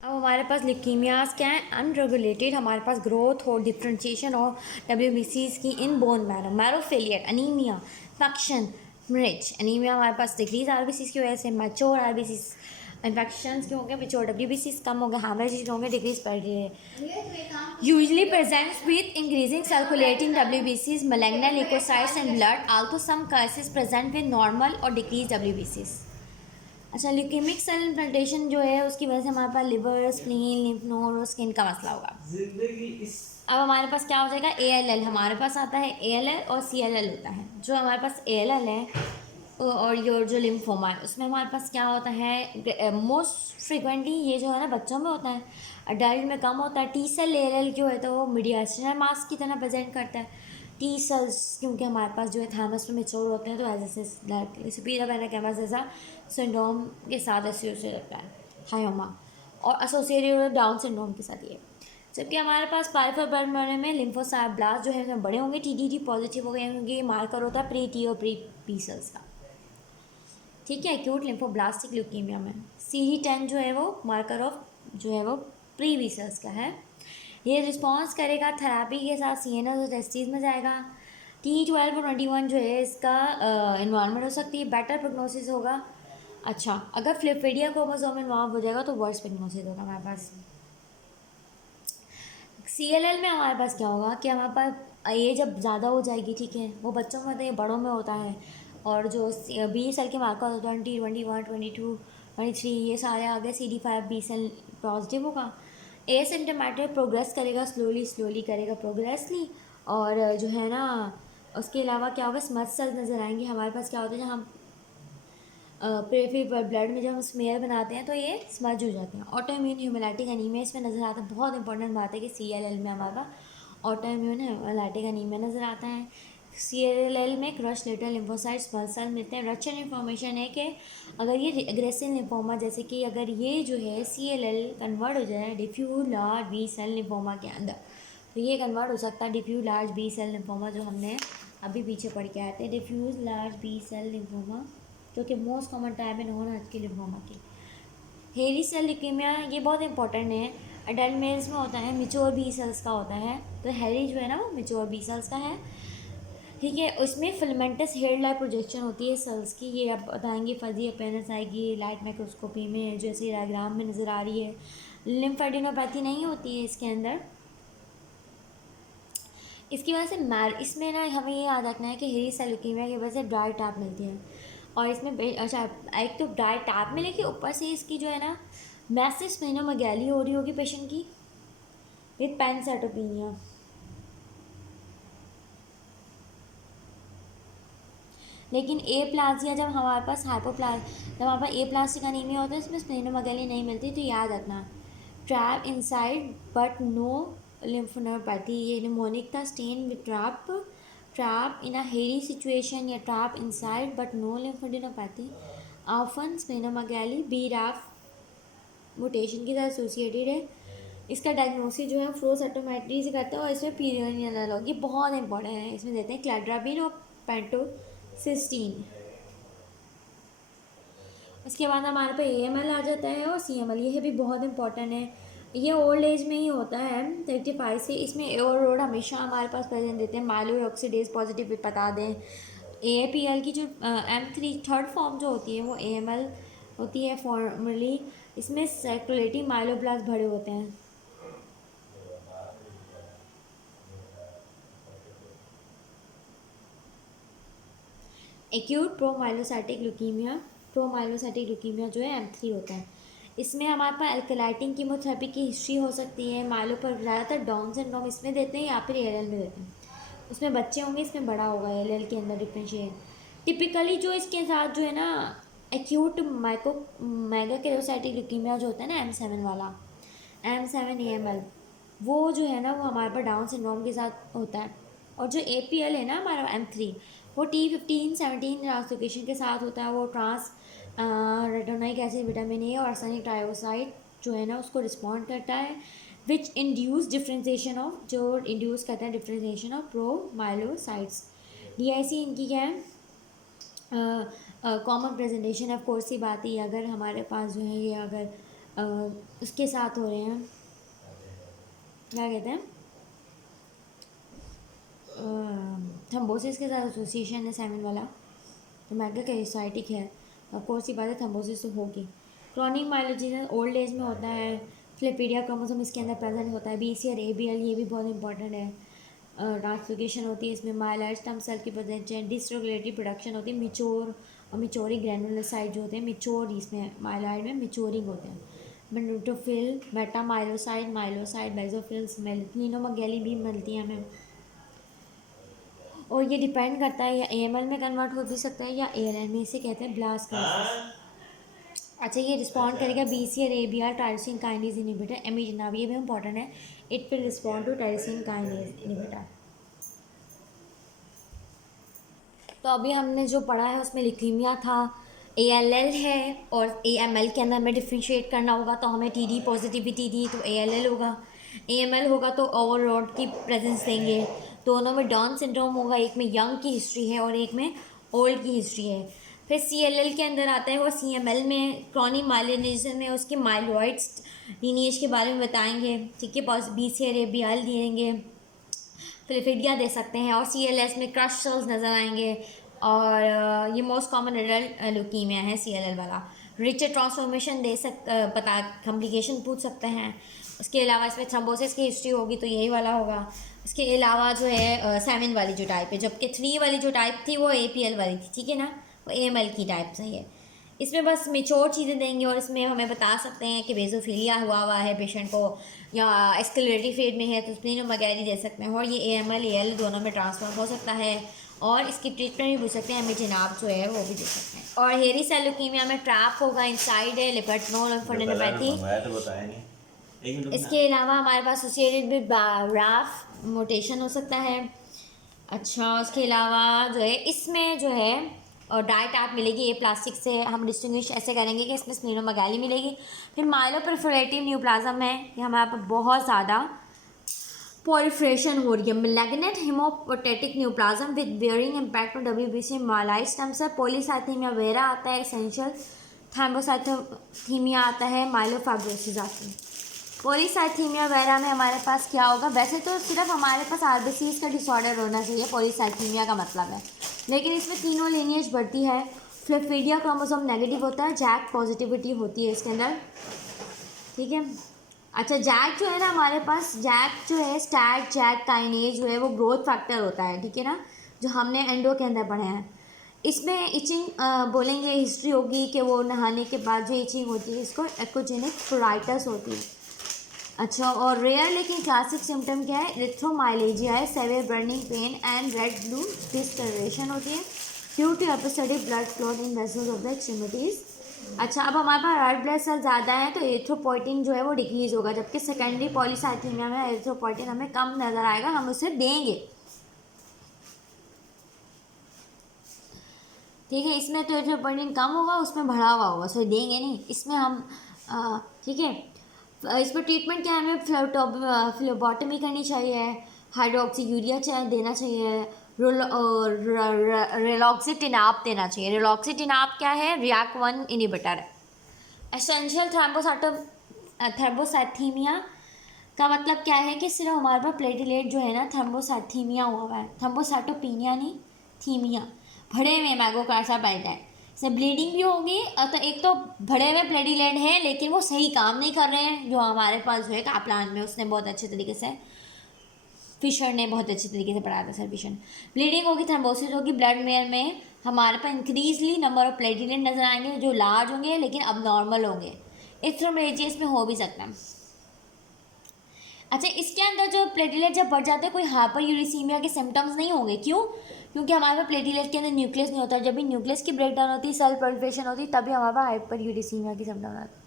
अब हमारे पास ल्यूकीमियाज क्या है, अनरेगुलेटेड हमारे पास ग्रोथ और डिफ्रेंशिएशन और डब्ल्यूबीसीज की in bone marrow, marrow failure, anaemia, फैक्शन, रिच एनीमिया हमारे पास डिक्रीज आरबीसीज की वजह से, मैच्योर आरबीसीज इन्फेक्शन के होंगे, मैच्योर डब्ल्यूबीसीज कम होंगे, हेमरेज होंगे, डिक्रीज पड़ रही है। Usually presents with increasing circulating डब्ल्यूबीसीज, malignant leukocytes and blood, also some cases present with normal और डिक्रीज डब्ल्यूबीसीज। अच्छा, ल्यूकेमिक सेल इम्प्लांटेशन जो है उसकी वजह से हमारे पास लिवर, स्प्लीन, लिम्फ नोड और स्किन का मसला होगा। अब हमारे पास क्या हो जाएगा, ALL हमारे पास आता है, ALL और CLL होता है। जो हमारे पास ALL है और ये जो लिम्फोमा है उसमें हमारे पास क्या होता है, मोस्ट फ्रिक्वेंटली ये जो है ना बच्चों में होता है, अडल्ट में कम होता है। टी सेल ALL जो है तो वो मीडियास्टिनल मास्क की तरह प्रेजेंट करता है। टी सेल्स क्योंकि हमारे पास जो है थैमस में मेच्योर होते हैं तो एज सुपीरियर वेना जैसा सिंड्रोम के साथ एसोसिएटेड होता है हायोमा, और एसोसिएटेड डाउन सिंड्रोम के साथ ये। जबकि हमारे पास पाइफर ब्लड में लिम्फोसाइट जो है बड़े होंगे, TDT पॉजिटिव हो गए होंगे, ये मार्कर होता है प्री टी और प्री पी सेल्स का। ठीक है, एक्यूट लिम्फोब्लास्टिक ल्यूकीमिया में CD10 जो है वो मार्कर ऑफ जो है वो प्री बी सेल्स का है। ये रिस्पॉन्स करेगा थेरापी के साथ, CNS और टेस्टिस में जाएगा। T12 और 21 जो है इसका इन्वायरमेंट हो सकती है, बेटर प्रोग्नोसिस होगा। अच्छा, अगर फ्लिपिडिया क्रोमोसोम इन्वॉल्व हो जाएगा तो वर्स प्रोग्नोसिस होगा हमारे पास। CLL में हमारे पास क्या होगा कि हमारे पास ये जब ज़्यादा हो जाएगी, ठीक है, वो बच्चों में होता है, बड़ों में होता है। और जो B सेल के मार्कर 20, 21, 22, 23 ये सारे आ गए, CD5 B सेल पॉजिटिव होगा। एसिम्टोमेटिक प्रोग्रेस करेगा, स्लोली स्लोली करेगा प्रोग्रेसली। और जो है ना उसके अलावा क्या होगा, स्मथ सेल्स नज़र आएंगे हमारे पास। क्या होता है जब हम फिर ब्लड में जब हम स्मेयर बनाते हैं तो ये स्मज हो जाते हैं। ऑटो इम्यून ह्यूमेलाइटिक एनीमिया इसमें नज़र आता है। बहुत इंपॉर्टेंट बात है कि CLL में हमारे पास ऑटो इम्यून ह्यूमेलाइटिक एनीमिया नज़र आता है। CLL में क्रश लेटर लिम्फोसाइट स्मॉल सेल मिलते हैं। रचन इन्फॉर्मेशन है कि अगर ये एग्रेसिव लिम्फोमा, जैसे कि अगर ये जो है CLL कन्वर्ट हो जाए diffuse large B cell lymphoma के अंदर, तो ये कन्वर्ट हो सकता है diffuse large B cell lymphoma, जो हमने अभी पीछे पढ़ के आए थे, diffuse large B cell lymphoma, जो कि मोस्ट कॉमन टाइप है नॉन हॉजकिन लिम्फोमा की। हेरी सेल ल्यूकीमिया ये बहुत इंपॉर्टेंट है, अडल्ट मेल्स में होता है, मिच्योर बी सेल्स का होता है। तो हेरी जो है ना वो मिच्योर बी सेल्स का है। ठीक है, उसमें फिलामेंटस हेयर लाइक प्रोजेक्शन होती है सेल्स की, ये आप बताएंगे फजी अपेयरेंस आएगी लाइट माइक्रोस्कोपी में, जैसे डायग्राम में नज़र आ रही है। लिम्फेडिनोपैथी नहीं होती है इसके अंदर। इसकी वजह से इसमें ना हमें ये याद रखना है कि हेरी सेल ल्यूकीमिया की वजह से ड्राई टैप मिलती है। और इसमें अच्छा, एक तो ड्राई टैप मिलेगी, ऊपर से इसकी जो है ना मैसिव स्प्लेनोमेगाली हो रही होगी पेशेंट की विद पैनसाइटोपिनिया। लेकिन एप्लासिया जब हमारे पास जब हमारे पास एप्लास्टिक अनीमिया होता है इसमें स्प्लेनोमेगाली नहीं मिलती, तो याद रखना trap inside but no lymphadenopathy. ये निमोनिक था, Stan with trap in a hairy situation या trap inside but no lymphadenopathy. Often splenomegaly BRAF mutation के साथ एसोसिएटेड है। इसका डायग्नोसिस जो है फ्लो साइटोमेट्री से करते हैं, और इसमें पीरियड एनालॉजी बहुत इंपॉर्टेंट है, इसमें देते हैं क्लैड्राबिन और पेंटोसिस्टीन। इसके बाद हमारे पे AML आ जाता है और CML, ये भी बहुत इंपॉर्टेंट है। ये ओल्ड एज में ही होता है 35 से। इसमें और रोड हमेशा हमारे पास प्रेजेंट देते हैं, माइलो ऑक्सीडेज पॉजिटिव बता दें। APL की जो M3 थर्ड फॉर्म जो होती है वो AML होती है फॉर्मली। इसमें सर्कुलेटिंग माइलोब्लास्ट भरे होते हैं। एक्यूट प्रोमाइलोसाइटिक ल्यूकीमिया जो है M3 होता है। इसमें हमारे पास एल्कलाइटिन कीमोथेरेपी की हिस्ट्री हो सकती है। माइलो पर ज़्यादातर डाउन सिंड्रोम इसमें देते हैं या फिर ALL में देते हैं। उसमें बच्चे होंगे, इसमें बड़ा होगा ALL के अंदर डिफ्रेंशिएट। टिपिकली जो इसके साथ जो है ना एक्यूट मेगाकेरोसाइटिक ल्यूकीमिया जो होता है ना M7 वाला, M7 AML, वो जो है ना वो हमारे पास डाउन सिंड्रोम के साथ होता है। और जो APL है ना हमारा M3, वो T15-17 ट्रांसलोकेशन के साथ होता है। वो ट्रांस रेटोनाइक एसिड विटामिन A और आर्सेनिक ट्रायोसाइड जो है ना उसको रिस्पॉन्ड करता है, विच इंड्यूस डिफ्रेंसिएशन ऑफ, जो इंड्यूस करता है डिफ्रेंसिएशन ऑफ प्रोमाइलोसाइट्स। DIC इनकी क्या है, कॉमन प्रेजेंटेशन। ऑफ कोर्स ही बात ही, अगर हमारे पास जो है ये अगर उसके साथ हो रहे हैं, क्या कहते हैं, थम्बोसिस के साथ एसोसिएशन है सेवन वाला, तो मैगोकार्योसाइटिक है, ऑफ कोर्स ये बात है थम्बोसिस तो होगी। क्रॉनिक माइलोजेनिस ओल्ड एज में होता है, फ्लिपीडिया क्रोमोसोम इसके अंदर प्रेजेंट होता है, BCR ABL ये भी बहुत इंपॉर्टेंट है। ट्रांसलोकेशन होती है इसमें, माइलॉइड स्टेम सेल की प्रेजेंट है, डिसरेगुलेटरी प्रोडक्शन होती है, मिच्योर और मिच्योरिंग ग्रैनुलोसाइट जो होते हैं मिच्योर, इसमें माइलॉइड में मिच्योरिंग होते हैं। न्यूट्रोफिल, मेटामाइलोसाइट, माइलोसाइट, बेजोफिल्स, मेलिनोमगेली भी मिलती है हमें, और ये डिपेंड करता है या AML में कन्वर्ट हो भी सकता है या ALL में, इसे कहते हैं ब्लास्ट क्राइसिस। अच्छा, ये रिस्पॉन्ड करेगा BCR ABR tyrosine kinase inhibitor imatinib, ये भी इंपॉर्टेंट है, it will respond to tyrosine kinase inhibitor. तो अभी हमने जो पढ़ा है उसमें ल्यूकीमिया था, ALL है, और AML के अंदर हमें डिफ्रेंशिएट करना होगा, तो हमें TD पॉजिटिविटी दी तो ALL होगा, AML होगा तो ओवरलोड की प्रेजेंस देंगे, दोनों में डाउन सिंड्रोम होगा, एक में यंग की हिस्ट्री है और एक में ओल्ड की हिस्ट्री है। फिर CLL के अंदर आता है और CML में क्रॉनिक माइलिनेशन में उसके माइलॉइड्स लीनिएज के बारे में बताएंगे, ठीक है, BCR ABL देंगे, फिलिफिडिया दे सकते हैं, और CLS में क्रश सेल्स नज़र आएंगे, और ये मोस्ट कॉमन एडल्ट ल्यूकीमिया है CLL वाला। रिचर ट्रांसफॉर्मेशन दे पता कॉम्प्लिकेशन पूछ सकते हैं। उसके अलावा इसमें थ्रोम्बोसिस की हिस्ट्री होगी तो यही वाला होगा। इसके अलावा जो है 7 वाली जो टाइप है, जबकि 3 वाली जो टाइप थी वो APL वाली थी, ठीक है ना, वो AML की टाइप सही है। इसमें बस मेच्योर चीज़ें देंगे, और इसमें हमें बता सकते हैं कि बेजोफिलिया हुआ है पेशेंट को, या एस्केलेटरी फेज में है तो स्प्लीनोमेगैली दे सकते हैं, और ये AML AL दोनों में ट्रांसफर हो सकता है, और इसकी ट्रीटमेंट भी पूछ सकते हैं, एमिजेनाब जो है वो भी दे सकते हैं। और हेरी सेल ल्यूकीमिया में ट्रैप होगा, इंसाइड है, लिम्फेटिनोल और फंडेनोपैथी। इसके अलावा हमारे पास एसोसिएटेड विद राफ मोटेशन हो सकता है। अच्छा, उसके अलावा जो है इसमें जो है और डाइट आप मिलेगी ये प्लास्टिक से, हम डिस्टिंग्विश ऐसे करेंगे कि इसमें स्प्लीनोमेगैली मिलेगी। फिर माइलोप्रोलिफरेटिव न्यूप्लाज्म है, ये हमारे पास बहुत ज़्यादा प्रोलिफरेशन हो रही है। Malignant haematopoietic neoplasm with bearing impact on WBC myeloid stem cell, polycythaemia vera आता है, एसेंशियल थैम्बोसाइथीमिया आता है, माइलोफाइब्रोसिस आती है। पॉलीसाइथीमिया वेरा में हमारे पास क्या होगा, वैसे तो सिर्फ हमारे पास RBCs का डिसऑर्डर होना चाहिए पॉलीसाइथीमिया का मतलब है, लेकिन इसमें तीनों लिनिएज बढ़ती है। फ्लिपीडिया क्रोमोसोम नेगेटिव होता है, जैक पॉजिटिविटी होती है इसके अंदर, ठीक है। अच्छा, जैक जो है ना हमारे पास, जैक जो है स्टैट जैक काइनेज जो है वो ग्रोथ फैक्टर होता है, ठीक है ना, जो हमने एंडो के अंदर पढ़े हैं। इसमें इचिंग बोलेंगे, हिस्ट्री होगी कि वो नहाने के बाद जो इचिंग होती है इसको एक्कोजेनिक प्रोराइटस होती है। अच्छा, और रेयर लेकिन क्लासिक सिम्टम क्या है, इरिथ्रोमाइलेजिया है, severe burning pain and red blue discolouration होती है due to episodic blood clot in vessels of the extremities. अच्छा, अब हमारे पास रेड ब्लड सेल ज़्यादा है तो एरिथ्रोपोइटिन जो है वो डिक्रीज होगा, जबकि सेकेंडरी पॉलीसाइथेमिया में एरिथ्रोपोइटिन हमें कम नज़र आएगा, हम उसे देंगे, ठीक है। इसमें तो एरिथ्रोपोइटिन कम होगा, उसमें बढ़ा हुआ होगा, सो देंगे नहीं इसमें हम, ठीक है। इसमें ट्रीटमेंट क्या है, हमें फ्लोबॉटमी करनी चाहिए, हाइड्रोक्सी यूरिया देना चाहिए, रेलॉक्सिटिनाप देना चाहिए। रेलॉक्सिटिनाप क्या है, RYAC1 इनहिबिटर है। एसेंशियल थ्रोम्बोसाइथीमिया का मतलब क्या है कि सिर्फ हमारे पास प्लेटिलेट जो है ना थ्रोम्बोसाइथीमिया हुआ है, थ्रोम्बोसाइटोपिनिया नहीं, थीमिया, भरे हुए मैगोकार्योसाइट है, इससे ब्लीडिंग भी होगी, तो एक तो भरे हुए प्लेटिलेट हैं लेकिन वो सही काम नहीं कर रहे हैं, जो हमारे पास जो है काप्लान में उसने बहुत अच्छे तरीके से, फिशर ने बहुत अच्छे तरीके से पढ़ाया था सर फिशर। ब्लीडिंग होगी, थ्रोम्बोसिस होगी, ब्लड में हमारे पास इंक्रीजली नंबर ऑफ प्लेटिलेट नजर आएंगे जो लार्ज होंगे लेकिन अब नॉर्मल होंगे, इथ्रोमेजियस में हो भी सकता है। अच्छा, इसके अंदर जो प्लेटिलेट जब बढ़ जाते हैं कोई हाइपर यूरिसीमिया के सिम्टम्स नहीं होंगे, क्यों, क्योंकि हमारे पास प्लेटिलेट के अंदर न्यूक्लियस नहीं होता, जब भी न्यूक्लियस की ब्रेकडाउन होती है, सेल प्रोलिफरेशन होती है, तभी हमारे पास हाइपर यूरिसीमिया की सिम्टम्स आते हैं।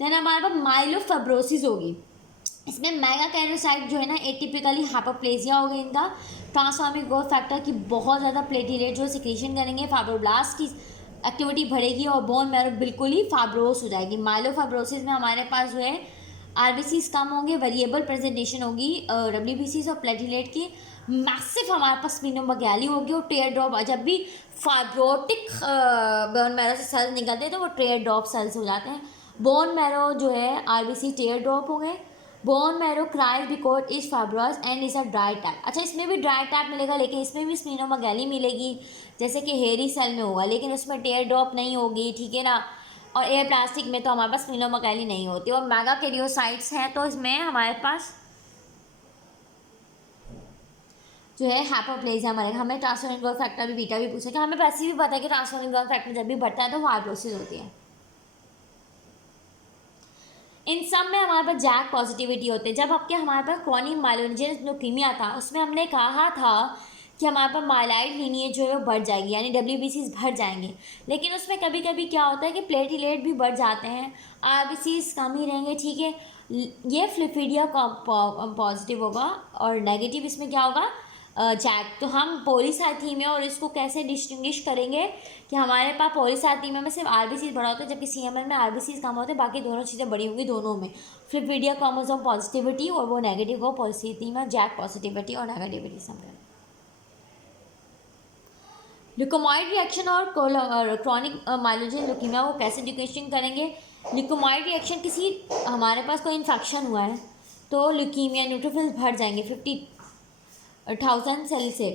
देन हमारे पास माइलोफाइब्रोसिस होगी, इसमें मैगाकैरोसाइट जो है ना एटिपिकली हाइपरप्लेजिया हो गई, इनका ट्रांसफॉर्मिंग ग्रोथ फैक्टर की बहुत ज़्यादा प्लेटिलेट जो सिक्रीशन करेंगे, फाइब्रोब्लास्ट की एक्टिविटी बढ़ेगी और बोन मैरो बिल्कुल ही फाइब्रोस हो जाएगी। माइलोफाइब्रोसिस में हमारे पास जो है आरबीसीज कम होंगे, वेरिएबल प्रेजेंटेशन होगी डब्ल्यूबीसीज और प्लेटलेट की, मैसिव हमारे पास स्प्लीनोमेगाली होगी और टेयर ड्रॉप, जब भी फाइब्रोटिक बोन मैरो से सेल्स निकलते हैं तो वो टेयर ड्रॉप सेल्स हो जाते हैं। बोन मैरो जो है आरबीसी टेयर ड्रॉप हो गए। Bone marrow cries because is fibrous and is a dry tap. अच्छा, इसमें भी ड्राई टैप मिलेगा, लेकिन इसमें भी स्प्लीनोमेगाली मिलेगी जैसे कि हेयरी सेल में होगा, लेकिन उसमें टेयर ड्रॉप नहीं होगी, ठीक है ना। और एयर प्लास्टिक में तो हमारे पास स्प्लीनोमेगाली नहीं होती। और मेगा कैरियोसाइट्स हैं तो इसमें हमारे पास जो है हाइपोप्लेजिया मरेगा। हमें ट्रांसफॉर्मिंग ग्रोथ फैक्टर भी बीटा भी पूछेगा। हमें वैसे भी पता है कि ट्रांसफॉर्मिंग ग्रोथ फैक्टर जब भी बढ़ता है तो फाइब्रोसिस होती है। इन सब में हमारे पास जैक पॉजिटिविटी होते हैं। जब आपके हमारे पास क्रॉनिक माइलोजेनस ल्यूकीमिया था उसमें हमने कहा था कि हमारे पास माइलाइड लीनिएज जो है वो बढ़ जाएगी, यानी डब्ल्यूबीसीज बढ़ जाएंगे, लेकिन उसमें कभी कभी क्या होता है कि प्लेटिलेट भी बढ़ जाते हैं, आरबीसीज कम ही रहेंगे, ठीक है। ये फ्लिफिडिया का पॉजिटिव होगा और नेगेटिव इसमें क्या होगा, जैक। तो हम पॉलीसाइथीमिया और इसको कैसे डिस्टिंग्विश करेंगे कि हमारे पास पॉलीसाइथीमिया में सिर्फ आरबीसी बड़ा होता है जबकि सीएमएल में आरबीसी कम होते हैं, बाकी दोनों चीज़ें बड़ी होंगी दोनों में। फ्लिपिडिया क्रोमोसोम पॉजिटिविटी और वो नेगेटिव हो पॉलीसाइथीमिया, जैक पॉजिटिविटी और नेगेटिविटी समझ। ल्यूकोमाइड रिएक्शन और क्रॉनिक माइलोजेन ल्यूकीमिया को कैसे डिस्टिंग्विश करेंगे। ल्यूकोमाइड रिएक्शन किसी हमारे पास कोई इन्फेक्शन हुआ है तो ल्यूकीमिया न्यूट्रोफिल्स बढ़ जाएंगे 50,000 सेल से।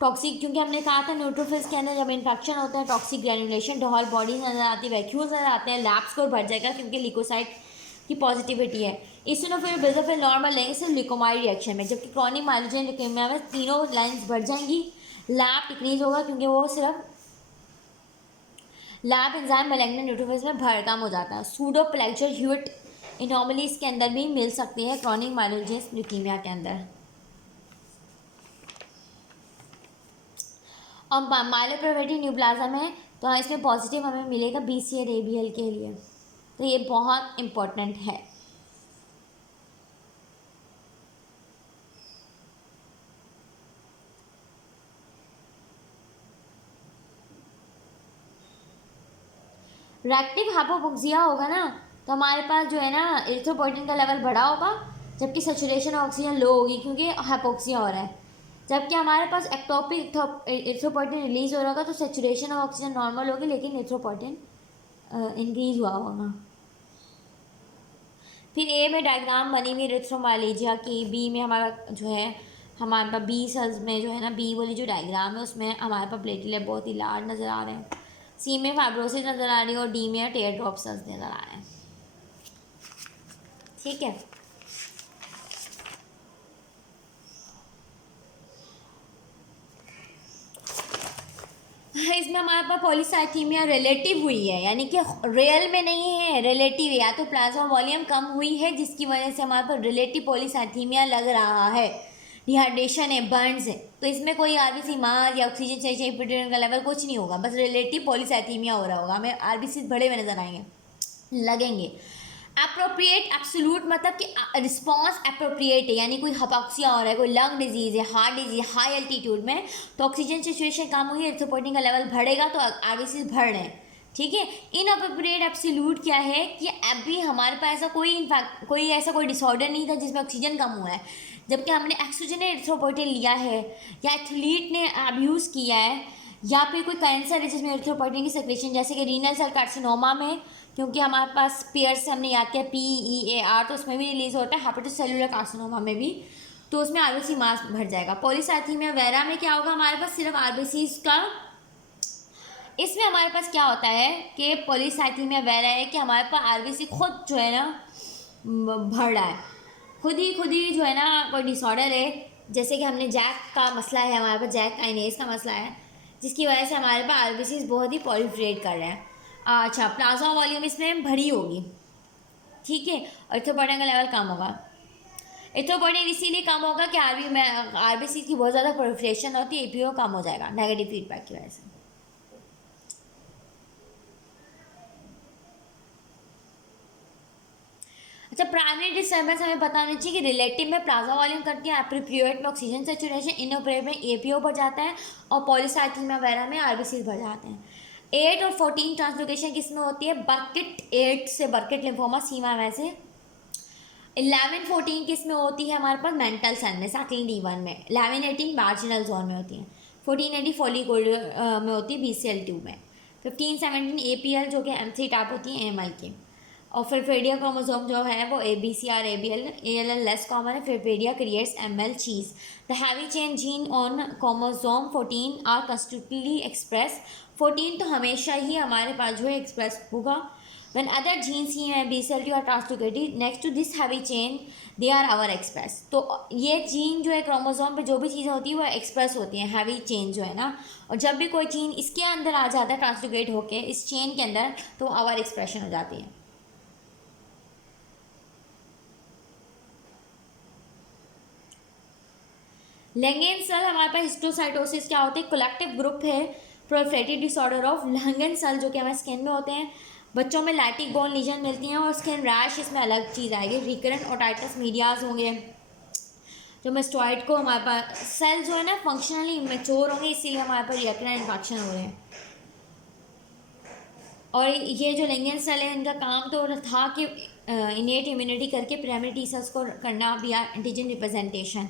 टॉक्सिक, क्योंकि हमने कहा था न्यूट्रोफिल्स के अंदर जब इन्फेक्शन होता है टॉक्सिक ग्रेन्युलेशन ढॉल बॉडीज नजर आती है, वैक्यूल्स नजर आते हैं, लैब स्कोर बढ़ जाएगा क्योंकि लिकोसाइट की पॉजिटिविटी है। इसनोफिल बेसोफिल नॉर्मल लेंगे सिर्फ लिकोमाइड रिएक्शन में, जबकि क्रॉनिक माइलोजेन ल्यूकेमिया में तीनों लाइन्स बढ़ जाएंगी, लैब डिक्रीज होगा क्योंकि वो सिर्फ लैब एंजाइम मैलिग्नेंट न्यूट्रोफिल्स में भर कम हो जाता है। सूडो प्लेक्चर ह्यूट एनोमलीज के अंदर भी मिल सकती है क्रॉनिक माइलोजेन ल्यूकीमिया के अंदर। और माइलोप्रोवेटिव न्यूप्लाज्म है तो इसमें पॉजिटिव हमें मिलेगा BCL ABL के लिए, तो ये बहुत इम्पोर्टेंट है। रेक्टिव हाइपोक्सिया होगा ना तो हमारे पास जो है ना एरिथ्रोपोइटिन का लेवल बढ़ा होगा जबकि सैचुरेशन ऑक्सीजन लो होगी क्योंकि हाइपोक्सिया हो रहा है। जबकि हमारे पास एक्टोपिक एरिथ्रोपोइटिन रिलीज हो रहा होगा तो सैचुरेशन ऑफ ऑक्सीजन नॉर्मल होगी लेकिन एरिथ्रोपोइटिन इंक्रीज हुआ होगा। फिर ए में डायग्राम बनी हुई एरिथ्रोमाइलेजिया की, बी में हमारा जो है हमारे पास बी सेल्स में जो है ना बी वाली जो डायग्राम है उसमें हमारे पास प्लेटलेट बहुत ही लार्ज नज़र आ रहे हैं, सी में फाइब्रोसिस नज़र आ रही है और डी में टेयर ड्रॉप सेल्स नज़र आ रहे हैं, ठीक है। इसमें हमारे पास पॉलीसाइथीमिया रिलेटिव हुई है, यानी कि रियल में नहीं है, रिलेटिव है, या तो प्लाज्मा वॉल्यूम कम हुई है जिसकी वजह से हमारे पास रिलेटिव पॉलीसाइथीमिया लग रहा है, डिहाइड्रेशन है, बर्न्स है, तो इसमें कोई आरबीसी मार या ऑक्सीजन सैचुरेशन का लेवल कुछ नहीं होगा, बस रिलेटिव पॉलीसाइथीमिया हो रहा होगा, हमें आरबीसी बड़े हुए नजर आएंगे लगेंगे। अप्रोप्रिएट एब्सोल्यूट मतलब कि रिस्पॉन्स अप्रोप्रिएट है, यानी कोई हाइपोक्सिया हो रहा है, कोई लंग डिजीज है, हार्ट डिजीज, हाई एल्टीट्यूड में तो ऑक्सीजन सिचुएशन कम हुई है, एरिथ्रोपोइटिन का लेवल बढ़ेगा तो आरबीसी बढ़ रहे हैं, ठीक है। इनअप्रोप्रिएट एब्सोल्यूट क्या है कि अभी हमारे पास ऐसा कोई ऐसा कोई डिसऑर्डर नहीं था जिसमें ऑक्सीजन कम हुआ है, जबकि हमने एक्सोजन एरिथ्रोपोइटिन लिया है या एथलीट ने अब्यूज़ किया है या फिर कोई कैंसर है जिसमें एरिथ्रोपोइटिन की सेक्रेशन, जैसे कि रीनल सेल कार्सिनोमा में, क्योंकि हमारे पास पेयर से हमने याद किया PEAR तो उसमें भी रिलीज होता है, हेपेटोस सेलुलर कार्सिनोमा में भी, तो उसमें आरबीसी मास बढ़ जाएगा। पॉलीसाइथीमिया वेरा में क्या होगा, हमारे पास सिर्फ आरबीसी का, इसमें हमारे पास क्या होता है कि पॉलीसाइथीमिया वेरा है कि हमारे पास आरबीसी खुद जो है ना बढ़ रहा है, खुद ही जो है ना कोई डिसऑर्डर है, जैसे कि हमने जैक का मसला है, हमारे पास जैक काइनेज का मसला है जिसकी वजह से हमारे पास आरबीसी बहुत ही पॉलिफ्रेट कर रहे हैं। अच्छा, प्लाज्मा वॉल्यूम इसमें भरी होगी, ठीक है, और एरिथ्रोपोइटिन का लेवल कम होगा। एरिथ्रोपोइटिन इसीलिए कम होगा कि आरबीसी की बहुत ज़्यादा प्रोलिफरेशन होती है, एपीओ कम हो जाएगा नेगेटिव फीडबैक की वजह से। अच्छा, प्राइमरी डिस्टर्बेंस हमें बताना चाहिए कि रिलेटिव में प्लाज्मा वॉल्यूम करती है, एप्रोप्रिएट में ऑक्सीजन सैचुरेशन, इनअप्रोप्रिएट में एपीओ बढ़ जाता है और पॉलीसाइथीमिया वगैरह में आरबीसी बढ़ जाते हैं। 8 और 14 ट्रांसलोकेशन किस में होती है, बर्किट 8 से बर्किट लिम्फोमा सीमा में से, 11-14 किस में होती है हमारे पास? मेंटल सेल में, साइक्लिन D1 में। 11-18 मार्जिनल जोन में होती हैं। 14-18 फॉलिकुलर में होती है BCL2 में। 15-17 APL जो कि M3 टाइप होती है AML की। और फिरपेडिया क्रोमोसोम जो है वो ABC और ALL लेस कॉमन है। फिरपेडिया क्रिएट्स ML चीज। The heavy chain gene on chromosome 14 are constitutively express. 14 तो हमेशा ही हमारे पास जो है एक्सप्रेस होगा। When other genes in BCL2 are translocated next to this heavy chain, they are our express. तो ये जीन जो है क्रोमोसोम पे जो भी चीज़ें होती है वो एक्सप्रेस होती हैं, हैवी चेन जो है ना। और जब भी कोई जीन इसके अंदर आ जाता है ट्रांसलोकेट होके इस चेन के अंदर, तो आवर एक्सप्रेशन हो जाती है। लैंगेन सेल हमारे पास हिस्टोसाइटोसिस क्या होते हैं? कलेक्टिव ग्रुप है प्रोलिफरेटिव डिसऑर्डर ऑफ लैंगेन सेल जो कि हमारे स्किन में होते हैं। बच्चों में लैटिक बोन लीजन मिलती हैं और स्किन रैश, इसमें अलग चीज़ आएगी। रिकरेंट ओटाइटिस मीडियाज होंगे जो मेस्टॉइड को हमारे पास सेल जो है ना फंक्शनली इमेच्योर होंगे, इसीलिए हमारे पास रिकरेंट इन्फेक्शन हो रहे हैं। और ये जो लैंगेन सेल है इनका काम तो था कि इनेट इम्यूनिटी करके प्राइमरी टी सेल्स को करना भी एंटीजन रिप्रेजेंटेशन।